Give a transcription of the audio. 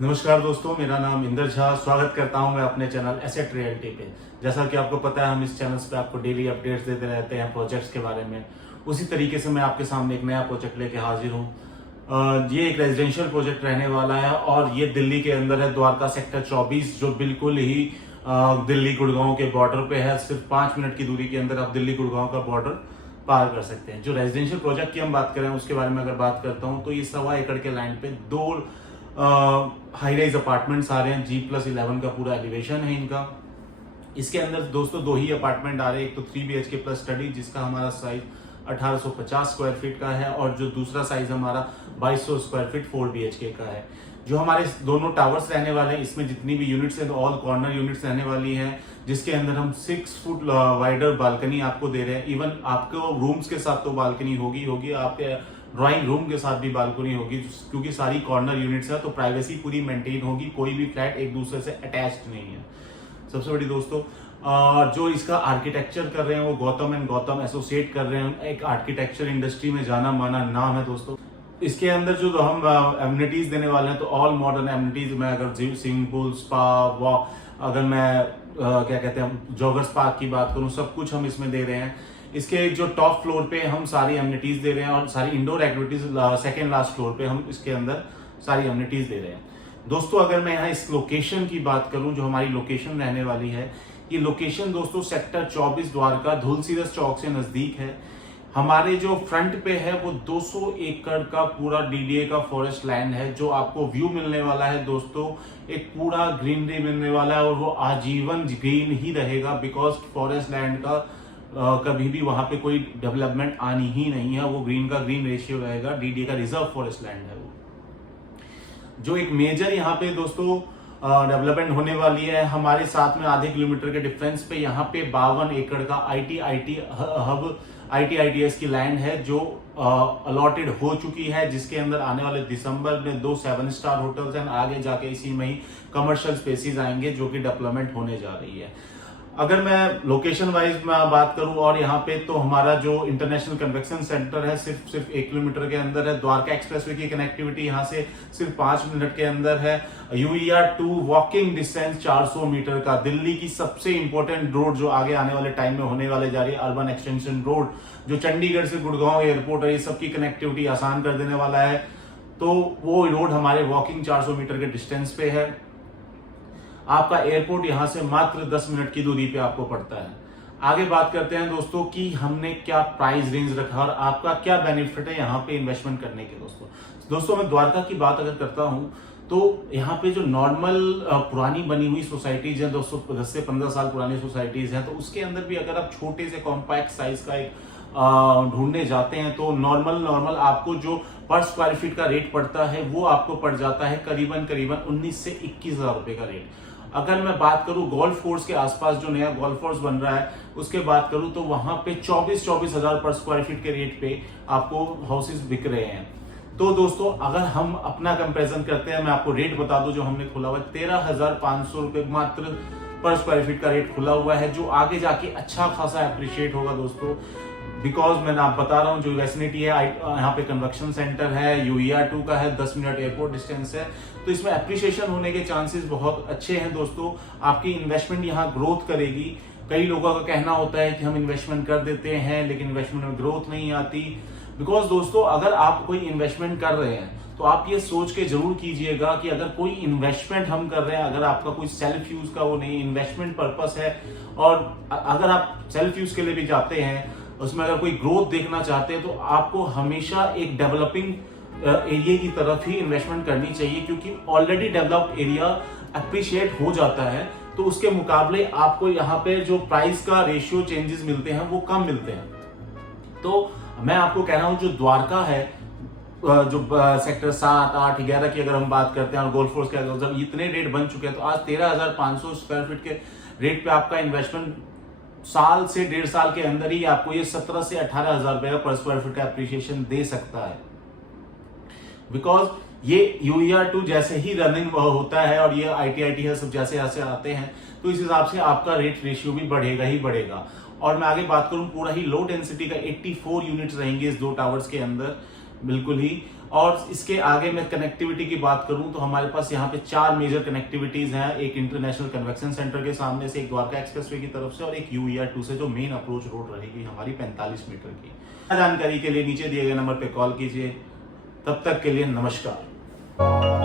नमस्कार दोस्तों, मेरा नाम इंदर झा। स्वागत करता हूं मैं अपने चैनल एसेट रियल्टी पे। जैसा कि आपको पता है, हम इस चैनल पे आपको डेली अपडेट्स देते रहते हैं प्रोजेक्ट्स के बारे में। उसी तरीके से मैं आपके सामने एक नया प्रोजेक्ट लेके हाजिर हूं। ये एक रेजिडेंशियल प्रोजेक्ट रहने वाला है और ये दिल्ली के अंदर है, द्वारका सेक्टर 24, जो बिल्कुल ही दिल्ली गुड़गांव के बॉर्डर पे है। सिर्फ 5 मिनट की दूरी के अंदर आप दिल्ली गुड़गांव का बॉर्डर पार कर सकते हैं। जो रेजिडेंशियल प्रोजेक्ट की हम बात करें, उसके बारे में अगर बात करता हूँ तो ये 1.25 एकड़ के लैंड पे 2 हाई राइज अपार्टमेंट्स आ रहे हैं। G+11 का पूरा एलिवेशन है इनका। इसके अंदर दोस्तों 2 ही अपार्टमेंट आ रहे हैं। एक तो 3 BHK प्लस स्टडी, जिसका हमारा साइज 1850 स्क्वायर फीट का है, और जो दूसरा साइज हमारा 2200 स्क्वायर फीट 4 BHK का है। जो हमारे दोनों टावर्स रहने वाले हैं, इसमें जितनी भी यूनिट्स हैं, ऑल कॉर्नर यूनिट्स रहने वाली हैं, जिसके अंदर हम 6 फुट वाइडर बालकनी आपको दे रहे हैं। इवन आपको रूम्स के साथ तो बालकनी होगी, आपके ड्राइंग रूम के साथ भी बालकनी होगी, क्योंकि सारी कॉर्नर यूनिट्स है तो प्राइवेसी पूरी मेंटेन होगी। कोई भी फ्लैट एक दूसरे से अटैच्ड नहीं है। सबसे बड़ी दोस्तों, जो इसका आर्किटेक्चर कर रहे हैं वो गौतम एंड गौतम एसोसिएट कर रहे हैं। एक आर्किटेक्चर इंडस्ट्री में जाना माना नाम है दोस्तों। इसके अंदर जो हम एमिनिटीज देने वाले हैं, तो ऑल मॉडर्न एमिनिटीज में, अगर स्विमिंग पूल, स्पा, अगर मैं क्या कहते हैं जॉगर्स पार्क की बात करूं, सब कुछ हम इसमें दे रहे हैं। इसके जो टॉप फ्लोर पे हम सारी एमिनिटीज दे रहे हैं, और सारी indoor activities second last floor पे हम इसके अंदर सारी एमिनिटीज दे रहे हैं। दोस्तों, अगर मैं यहाँ इस लोकेशन की बात करूं, जो हमारी लोकेशन रहने वाली है, ये लोकेशन दोस्तों सेक्टर 24 द्वारका धुलसीरस चौक से नजदीक है। हमारे जो फ्रंट पे है वो 200 एकड़ का पूरा DDA का फॉरेस्ट लैंड है, जो आपको व्यू मिलने वाला है दोस्तों। एक पूरा ग्रीनरी मिलने वाला है, और वो आजीवन ग्रीन ही रहेगा, बिकॉज फॉरेस्ट लैंड का कभी भी वहां पे कोई डेवलपमेंट आनी ही नहीं है। वो ग्रीन का ग्रीन रेशियो रहेगा। DDA का रिजर्व फॉरेस्ट लैंड है वो। जो एक मेजर यहाँ पे दोस्तों डेवलपमेंट होने वाली है, हमारे साथ में आधे किलोमीटर के डिफरेंस पे यहाँ पे 52 एकड़ का ITITS की लैंड है, जो अलॉटेड हो चुकी है, जिसके अंदर आने वाले दिसंबर में 2 7 स्टार होटल्स हैं। आगे जाके इसी में ही कमर्शियल स्पेसिस आएंगे, जो कि डेवलपमेंट होने जा रही है। अगर मैं लोकेशन वाइज में बात करूं, और यहाँ पे तो हमारा जो इंटरनेशनल कन्वेक्शन सेंटर है सिर्फ 1 किलोमीटर के अंदर है। द्वारका एक्सप्रेसवे की कनेक्टिविटी यहाँ से सिर्फ 5 मिनट के अंदर है। UER2 वॉकिंग डिस्टेंस 400 मीटर का। दिल्ली की सबसे इंपॉर्टेंट रोड जो आगे आने वाले टाइम में होने वाले जा रही है, अर्बन एक्सटेंशन रोड, जो चंडीगढ़ से गुड़गांव एयरपोर्ट है, ये सबकी कनेक्टिविटी आसान कर देने वाला है। तो वो रोड हमारे वॉकिंग 400 मीटर के डिस्टेंस पे है। आपका एयरपोर्ट यहां से मात्र 10 मिनट की दूरी पे आपको पड़ता है। आगे बात करते हैं दोस्तों कि हमने क्या प्राइस रेंज रखा और आपका क्या बेनिफिट है यहाँ पे इन्वेस्टमेंट करने के। दोस्तों मैं द्वारका की बात अगर करता हूँ, तो यहाँ पे जो नॉर्मल पुरानी बनी हुई सोसाइटीज है, 10 से 15 साल पुरानी सोसाइटीज हैं, तो उसके अंदर भी अगर आप छोटे से कॉम्पैक्ट साइज का एक ढूंढने जाते हैं, तो नॉर्मल आपको जो पर स्क्वायर फीट का रेट पड़ता है, वो आपको पड़ जाता है करीबन 19 से 21 हजार रुपए का रेट। अगर मैं बात करूं गोल्फ कोर्स के आसपास जो नया गोल्फ कोर्स बन रहा है, उसके बात करूं, तो वहां पे 24 हजार पर स्क्वायर फीट के रेट पे आपको हाउसेस बिक रहे हैं। तो दोस्तों, अगर हम अपना कंपैरिजन करते हैं, मैं आपको रेट बता दूं जो हमने खोला हुआ है, 13,500 रुपए मात्र पर स्क्वायर फीट का रेट खुला हुआ है, जो आगे जाके अच्छा खासा अप्रिशिएट होगा दोस्तों। बिकॉज मैंने आप बता रहा हूँ, जो वेसिनिटी है, यहाँ पे कन्वेक्शन सेंटर है, UER2 का है, 10 मिनट एयरपोर्ट डिस्टेंस है, तो इसमें एप्रिशिएशन होने के चांसेस बहुत अच्छे हैं दोस्तों। आपकी इन्वेस्टमेंट यहाँ ग्रोथ करेगी। कई लोगों का कहना होता है कि हम इन्वेस्टमेंट कर देते हैं, लेकिन इन्वेस्टमेंट में ग्रोथ नहीं आती। बिकॉज दोस्तों, अगर आप कोई इन्वेस्टमेंट कर रहे हैं, तो आप ये सोच के जरूर कीजिएगा कि अगर कोई इन्वेस्टमेंट हम कर रहे हैं, अगर आपका कोई सेल्फ यूज का वो नहीं, इन्वेस्टमेंट पर्पस है, और अगर आप सेल्फ यूज के लिए भी जाते हैं, उसमें अगर कोई ग्रोथ देखना चाहते हैं, तो आपको हमेशा एक डेवलपिंग एरिया की तरफ ही इन्वेस्टमेंट करनी चाहिए, क्योंकि ऑलरेडी डेवलप्ड एरिया अप्रिशिएट हो जाता है, तो उसके मुकाबले आपको यहाँ पे जो प्राइस का रेशियो चेंजेस मिलते हैं वो कम मिलते हैं। तो मैं आपको कह रहा हूं, जो द्वारका है, जो सेक्टर 7, 8, 11 की अगर हम बात करते हैं, और गोल्फ कोर्स के जब इतने रेट बन चुके हैं, तो आज 13,500 स्क्वायर फीट के रेट पे आपका इन्वेस्टमेंट साल से 1.5 साल के अंदर ही आपको ये 17 से 18 हजार रुपए का पर स्क्वायर फीट का एप्रिशिएशन दे सकता है। बिकॉज ये UER2 जैसे ही रनिंग होता है, और ये ITIT सब जैसे जैसे आते हैं, तो इस हिसाब से आपका रेट रेशियो भी बढ़ेगा ही बढ़ेगा। और मैं आगे बात करूं, पूरा ही लो डेंसिटी का 84 यूनिट्स रहेंगे इस 2 टावर्स के अंदर, बिल्कुल ही और इसके आगे मैं कनेक्टिविटी की बात करूं तो हमारे पास यहाँ पे 4 मेजर कनेक्टिविटीज हैं, एक इंटरनेशनल कन्वेक्शन सेंटर के सामने से, एक द्वारका एक्सप्रेसवे की तरफ से और एक UER 2 से, जो मेन अप्रोच रोड रहेगी हमारी 45 मीटर की। जानकारी के लिए नीचे दिए गए नंबर पे कॉल कीजिए। तब तक के लिए नमस्कार।